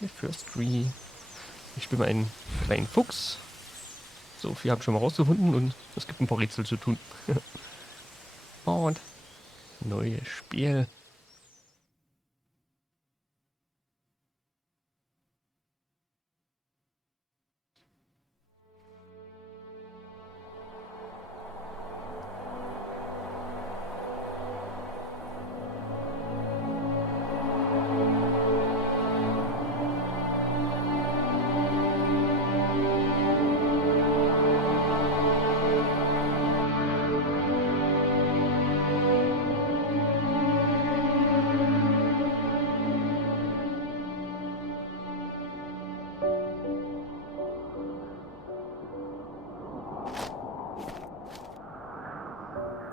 Der First Tree. Ich spiele mal einen kleinen Fuchs. So viel habe ich schon mal rausgefunden und es gibt ein paar Rätsel zu tun. Und neues Spiel.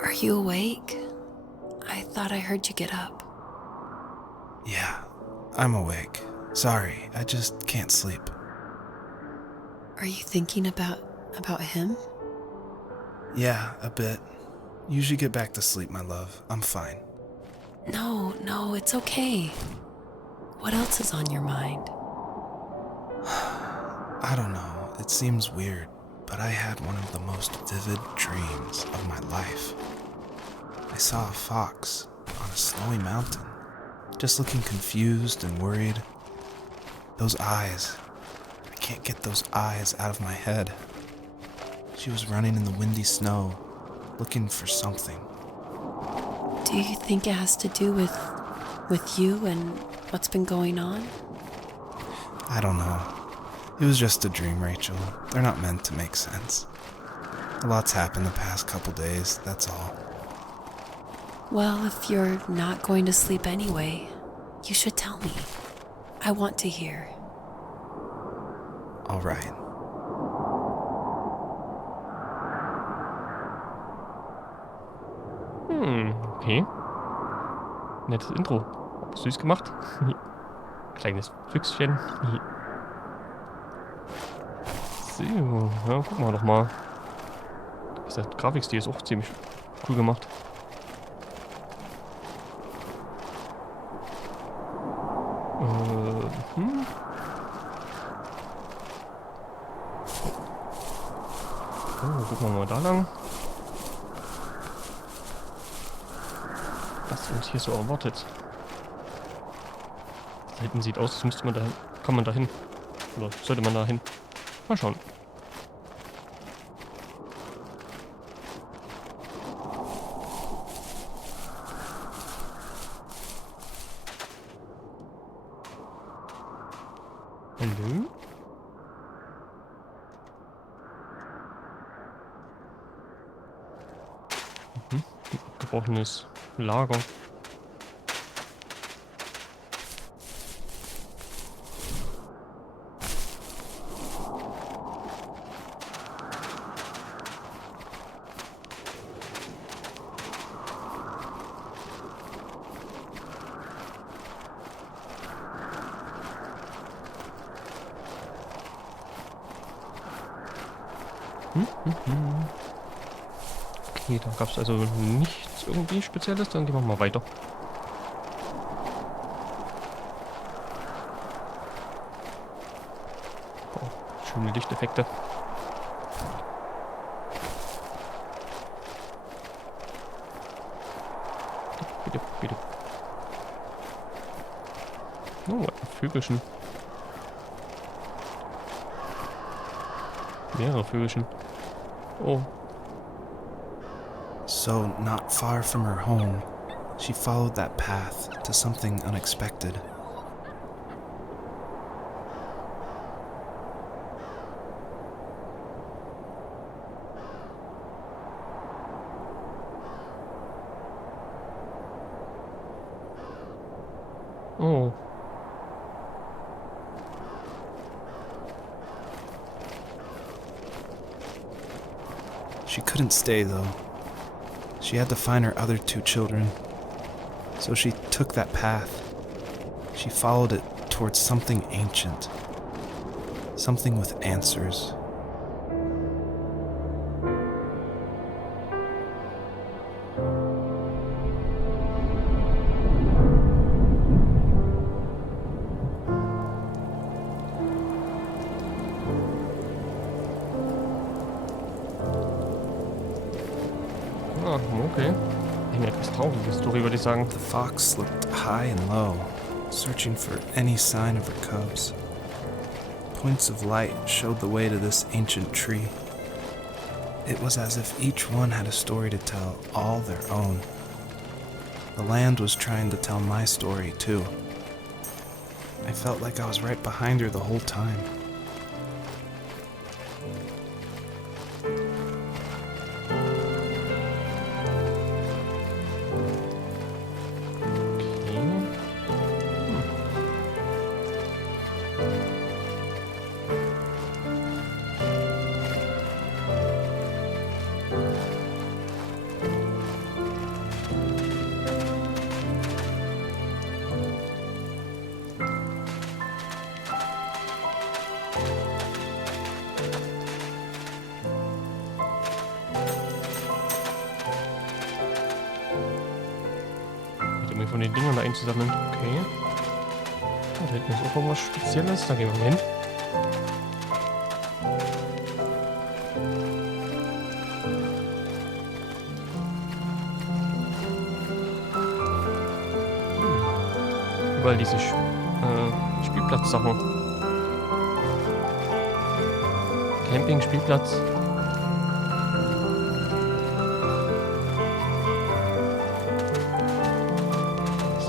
Are you awake? I thought I heard you get up. Yeah, I'm awake. Sorry, I just can't sleep. Are you thinking about him? Yeah, a bit. You should get back to sleep, my love. I'm fine. No, it's okay. What else is on your mind? I don't know, it seems weird, but I had one of the most vivid dreams of my life. I saw a fox on a snowy mountain, just looking confused and worried. Those eyes, I can't get those eyes out of my head. She was running in the windy snow, looking for something. Do you think it has to do with you and what's been going on? I don't know. It was just a dream, Rachel. They're not meant to make sense. A lot's happened the past couple days, that's all. Well, if you're not going to sleep anyway, you should tell me. I want to hear. All right. Okay. Nettes Intro. Süß gemacht. Kleines Füchschen. So, ja, gucken wir doch mal. Der Grafikstil ist auch ziemlich cool gemacht. Oh, gucken wir mal da lang. Was uns hier so erwartet. Da hinten sieht aus, als müsste man da, kann man da hin. Oder sollte man da hin? Mal schauen. Hallo? Abgebrochenes Lager. Okay, da gab es also nichts irgendwie Spezielles. Dann gehen wir mal weiter. Oh, schöne Lichteffekte. Bitte, bitte. Oh, ein Vögelchen. Mehrere Vögelchen. Oh. So, not far from her home, she followed that path to something unexpected. Oh. She couldn't stay, though. She had to find her other two children. So she took that path. She followed it towards something ancient. Something with answers. Ah, okay. Eine etwas traurige Story, würde ich sagen. The fox looked high and low, searching for any sign of her cubs. Points of light showed the way to this ancient tree. It was as if each one had a story to tell, all their own. The land was trying to tell my story, too. I felt like I was right behind her the whole time. Von den Dingern da einzusammeln. Okay. Da hinten ist auch irgendwas Spezielles. Da gehen wir mal hin. Überall diese Spielplatzsachen. Camping-Spielplatz.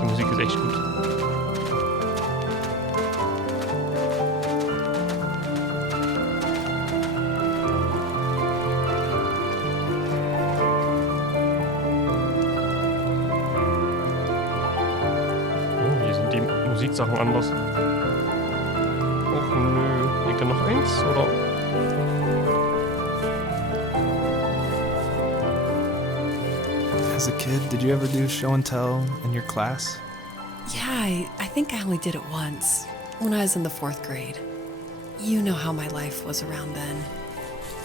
Die Musik ist echt gut. Oh, hier sind die Musiksachen anders. Och nö. Liegt da noch eins, oder? As a kid, did you ever do show and tell in your class? Yeah, I think I only did it once, when I was in the 4th grade. You know how my life was around then.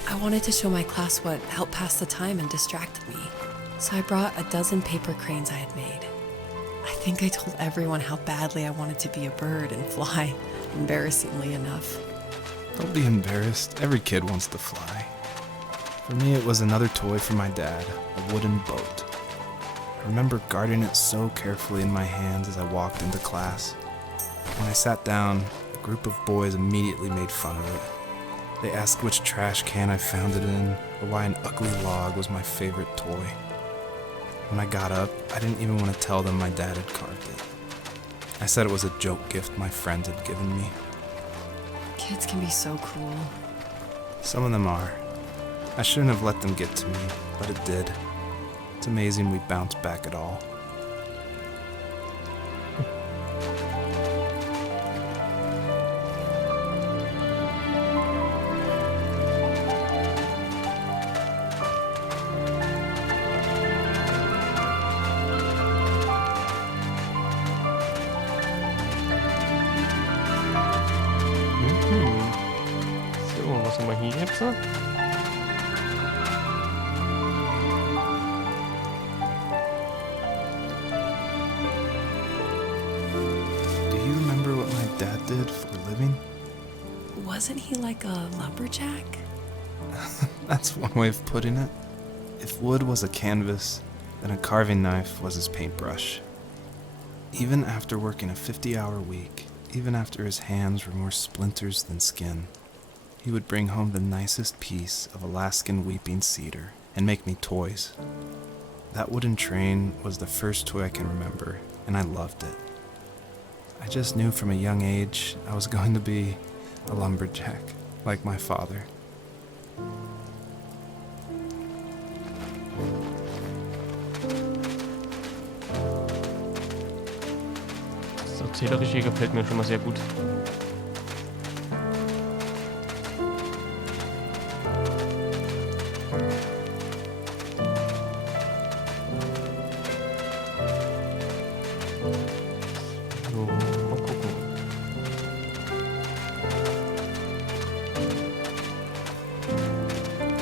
I wanted to show my class what helped pass the time and distracted me, so I brought a dozen paper cranes I had made. I think I told everyone how badly I wanted to be a bird and fly, embarrassingly enough. Don't be embarrassed. Every kid wants to fly. For me, it was another toy from my dad, a wooden boat. I remember guarding it so carefully in my hands as I walked into class. When I sat down, a group of boys immediately made fun of it. They asked which trash can I found it in, or why an ugly log was my favorite toy. When I got up, I didn't even want to tell them my dad had carved it. I said it was a joke gift my friend had given me. Kids can be so cruel. Some of them are. I shouldn't have let them get to me, but it did. It's amazing we bounced back at all. So, was haben wir hier jetzt? Do you remember what my dad did for a living? Wasn't he like a lumberjack? That's one way of putting it. If wood was a canvas, then a carving knife was his paintbrush. Even after working a 50-hour week, even after his hands were more splinters than skin, he would bring home the nicest piece of Alaskan weeping cedar and make me toys. That wooden train was the first toy I can remember, and I loved it. I just knew from a young age I was going to be a lumberjack, like my father. Das Erzählerische gefällt mir schon mal sehr gut. So, mal gucken.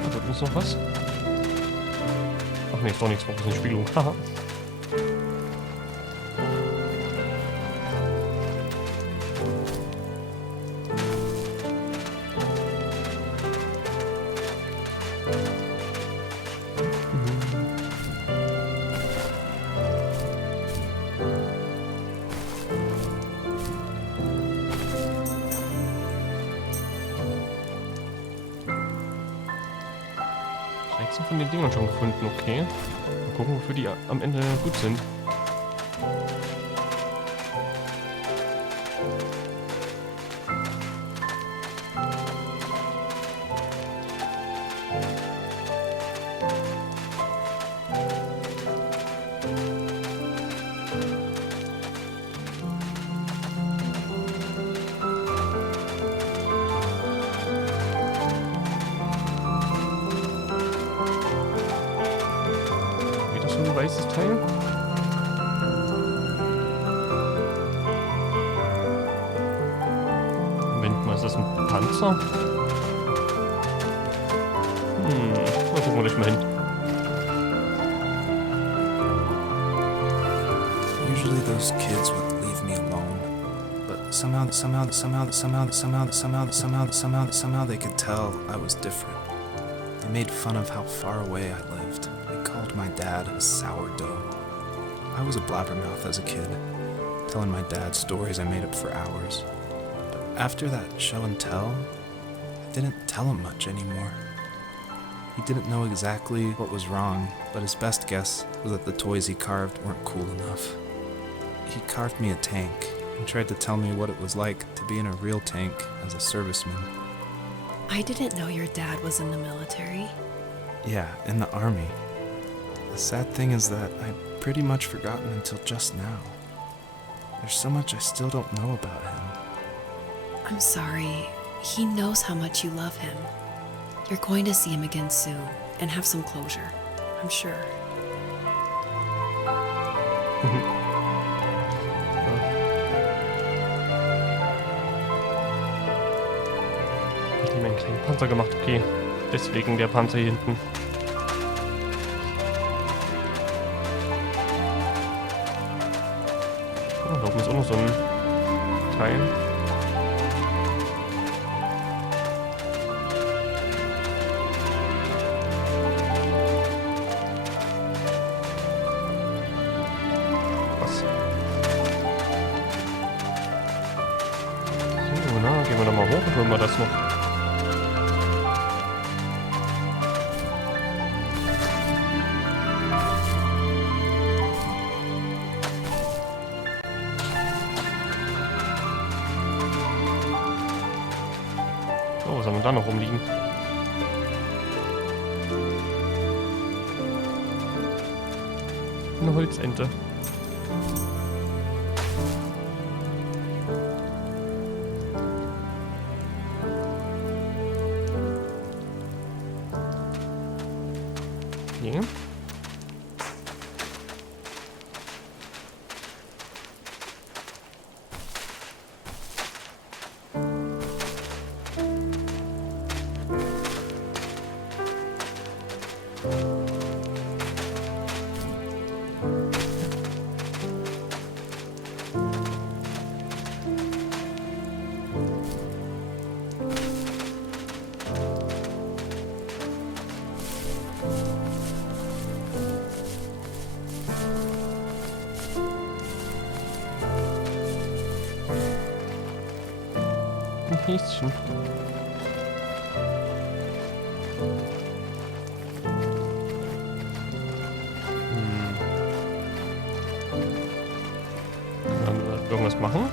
Da wird uns noch was. Ach ne, ist doch nichts, das ist eine Spielung. Haha. 13 von den Dingern schon gefunden, okay. Mal gucken, wofür die am Ende gut sind. Weißes Teil. Moment mal, ist das ein Panzer? Da gucken wir gleich mal hin. Usually those kids would leave me alone, but somehow they could tell I was different. They made fun of how far away I lived. They called my dad a sourdough. I was a blabbermouth as a kid, telling my dad stories I made up for hours. But after that show and tell, I didn't tell him much anymore. He didn't know exactly what was wrong, but his best guess was that the toys he carved weren't cool enough. He carved me a tank and tried to tell me what it was like to be in a real tank as a serviceman. I didn't know your dad was in the military. Yeah, in the army. The sad thing is that I'd pretty much forgotten until just now. There's so much I still don't know about him. I'm sorry. He knows how much you love him. You're going to see him again soon and have some closure, I'm sure. Ich habe mir einen kleinen Panzer gemacht, okay. Deswegen der Panzer hier hinten. Oh, da oben ist auch noch so ein Teil. Was? So, na, gehen wir da mal hoch und holen wir das noch. Oh, was haben wir da noch rumliegen? Eine Holzente. Okay. Ein Häschen. Können wir irgendwas machen?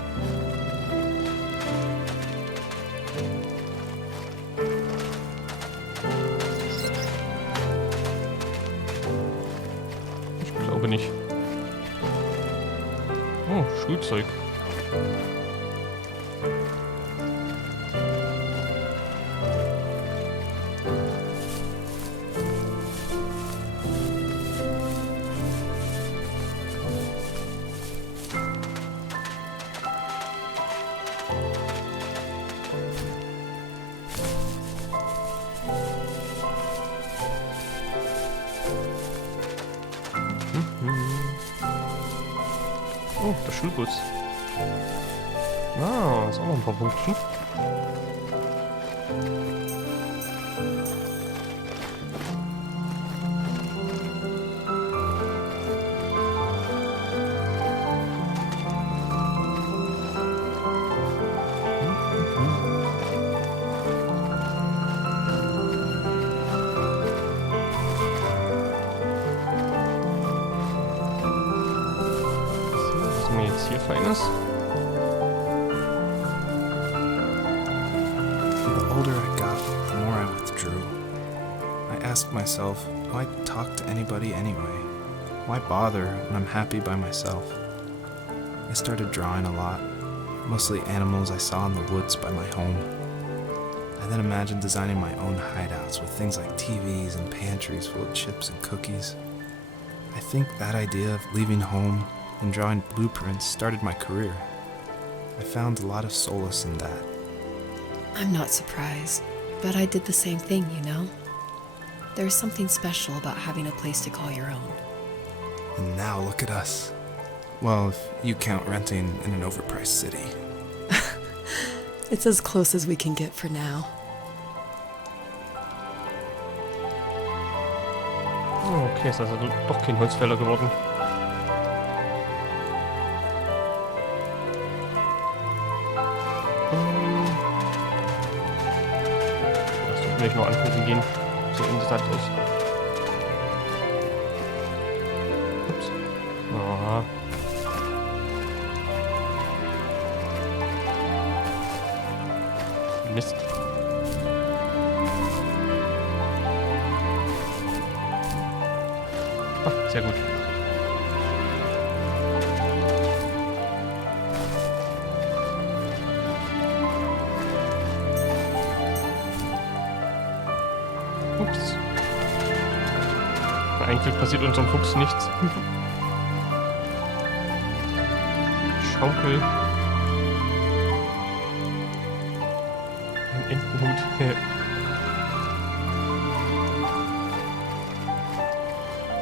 Ich glaube nicht. Oh, Schulzeug. Oh, der Schulbus. Ah, ist auch noch ein paar Punktchen. gibt's hier Feines? The older I got, the more I withdrew. I asked myself, why talk to anybody anyway? Why bother when I'm happy by myself? I started drawing a lot, mostly animals I saw in the woods by my home. I then imagined designing my own hideouts with things like TVs and pantries full of chips and cookies. I think that idea of leaving home and drawing blueprints started my career. I found a lot of solace in that. I'm not surprised, but I did the same thing, you know? There's something special about having a place to call your own. And now look at us. Well, if you count renting in an overpriced city. It's as close as we can get for now. Oh, okay, ist also doch kein Holzfäller geworden. Lass doch vielleicht noch angucken gehen. Sieht interessant aus. Ups. Aha. Mist. Ah, sehr gut. Ups. Eigentlich passiert unserem Fuchs nichts. Schaukel. Ein Entenhut.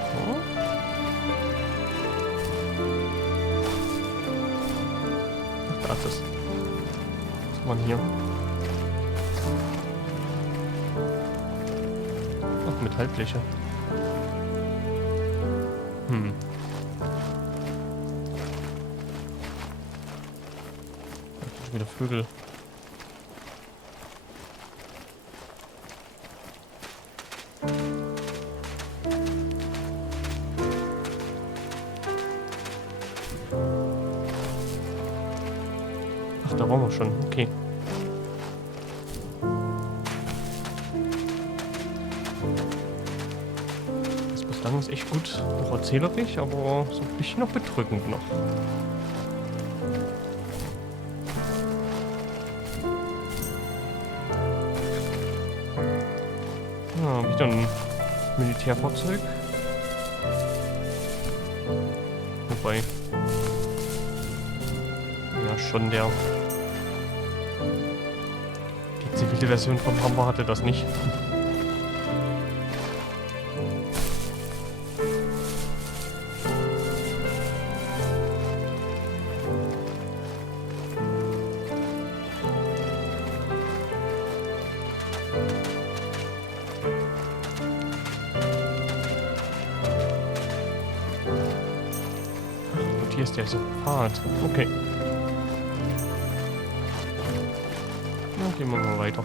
So. Ach, da ist es. Was war denn hier? Ach, Metallbleche. Da sind wieder Vögel. Ach, da waren wir schon. Okay. Das bislang ist echt gut, auch erzählerisch, aber so ein bisschen noch bedrückend noch. Ja, wieder ein Militärfahrzeug. Wobei. Ja, schon die zivile Version vom Hammer hatte das nicht. Und hier ist der Pfad. Okay. Dann gehen wir mal weiter.